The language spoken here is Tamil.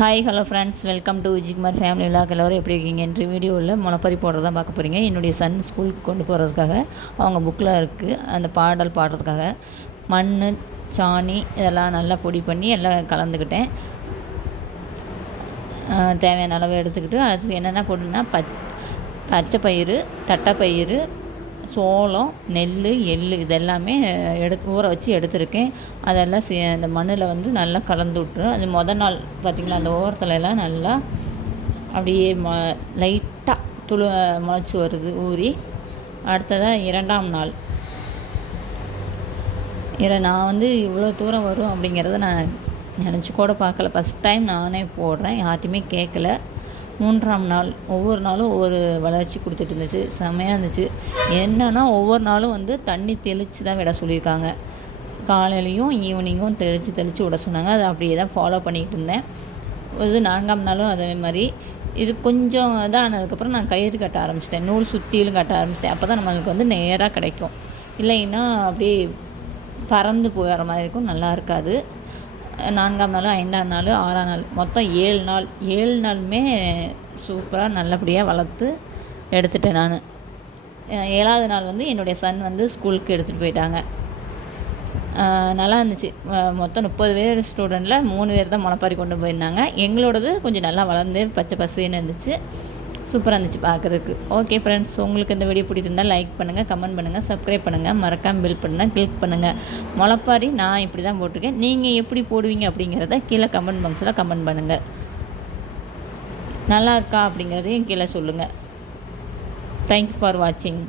Hi hello friends, welcome to Vijikumar family vlog. எல்லோரும் எப்படி இருக்கீங்க? இன்று வீடியோவில் முளைப்பறி போடுறது தான் பார்க்க போகிறீங்க. என்னுடைய சன் ஸ்கூலுக்கு கொண்டு போகிறதுக்காக அவங்க புக்கில் இருக்குது. அந்த பாடல் பாடுறதுக்காக மண், சாணி இதெல்லாம் நல்லா பொடி பண்ணி எல்லாம் கலந்துக்கிட்டேன். தேவையான அளவு எடுத்துக்கிட்டு அதுக்கு என்னென்ன போடணுன்னா பச்சை பயிறு, தட்டைப்பயிறு, சோளம், நெல், எள் இதெல்லாமே ஊற வச்சு எடுத்துருக்கேன். அதெல்லாம் அந்த மண்ணில் வந்து நல்லா கலந்து விட்டுரும். அது நாள் பார்த்திங்களா, அந்த ஓரத்துல எல்லாம் நல்லா அப்படியே லைட்டாக முளைச்சி வருது ஊறி. அடுத்ததாக 2ஆம் நாள் நான் வந்து இவ்வளோ தூரம் வரும் அப்படிங்கிறத நான் நினச்சி கூட பார்க்கல. ஃபஸ்ட் டைம் நானே போடுறேன், யார்ட்டையுமே கேட்கல. 3ஆம் நாள் ஒவ்வொரு நாளும் ஒவ்வொரு வளர்ச்சி கொடுத்துட்டு இருந்துச்சு, செம்மையாக இருந்துச்சு. என்னென்னா ஒவ்வொரு நாளும் வந்து தண்ணி தெளித்து தான் விட சொல்லியிருக்காங்க. காலையிலையும் ஈவினிங்கும் தெளித்து விட சொன்னாங்க. அதை அப்படியே தான் ஃபாலோ பண்ணிகிட்டு இருந்தேன். இது 4ஆம் நாளும் அதே மாதிரி. இது கொஞ்சம் இதாக ஆனதுக்கப்புறம் நான் கயிறு கட்ட ஆரம்பிச்சிட்டேன், நூல் சுற்றிலும் கட்ட ஆரம்பிச்சிட்டேன். அப்போ தான் நம்மளுக்கு வந்து நேராக கிடைக்கும். இல்லைன்னா அப்படியே பறந்து போகிற மாதிரி இருக்கும், நல்லா இருக்காது. 4ஆம் நாள், 5ஆம் நாள், 6ஆம் நாள், மொத்தம் 7 நாளுமே சூப்பராக நல்லபடியாக வளர்த்து எடுத்துட்டேன் நான். 7ஆவது நாள் வந்து என்னுடைய சன் வந்து ஸ்கூலுக்கு எடுத்துகிட்டு போயிட்டாங்க. நல்லா இருந்துச்சு. மொத்தம் 30 பேர் ஸ்டூடெண்ட்டில் 3 பேர் தான் முளைப்பாரி கொண்டு போயிருந்தாங்க. எங்களோடது கொஞ்சம் நல்லா வளர்ந்து பச்சை பசேன்னு இருந்துச்சு, சூப்பராக இருந்துச்சு பார்க்குறதுக்கு. ஓகே ஃப்ரெண்ட்ஸ், உங்களுக்கு இந்த வீடியோ பிடிச்சிருந்தால் லைக் பண்ணுங்கள், கமெண்ட் பண்ணுங்கள், சப்ஸ்கிரைப் பண்ணுங்கள், மறக்காமல் பெல் பண்ணுங்கள், கிளிக் பண்ணுங்கள். முளைப்பாரி நான் இப்படி தான் போட்டிருக்கேன். நீங்கள் எப்படி போடுவீங்க அப்படிங்கிறத கீழே கமெண்ட் பாக்ஸில் கமெண்ட் பண்ணுங்கள். நல்லா இருக்கா அப்படிங்கிறதையும் கீழே சொல்லுங்கள். தேங்க்யூ ஃபார் வாட்சிங்.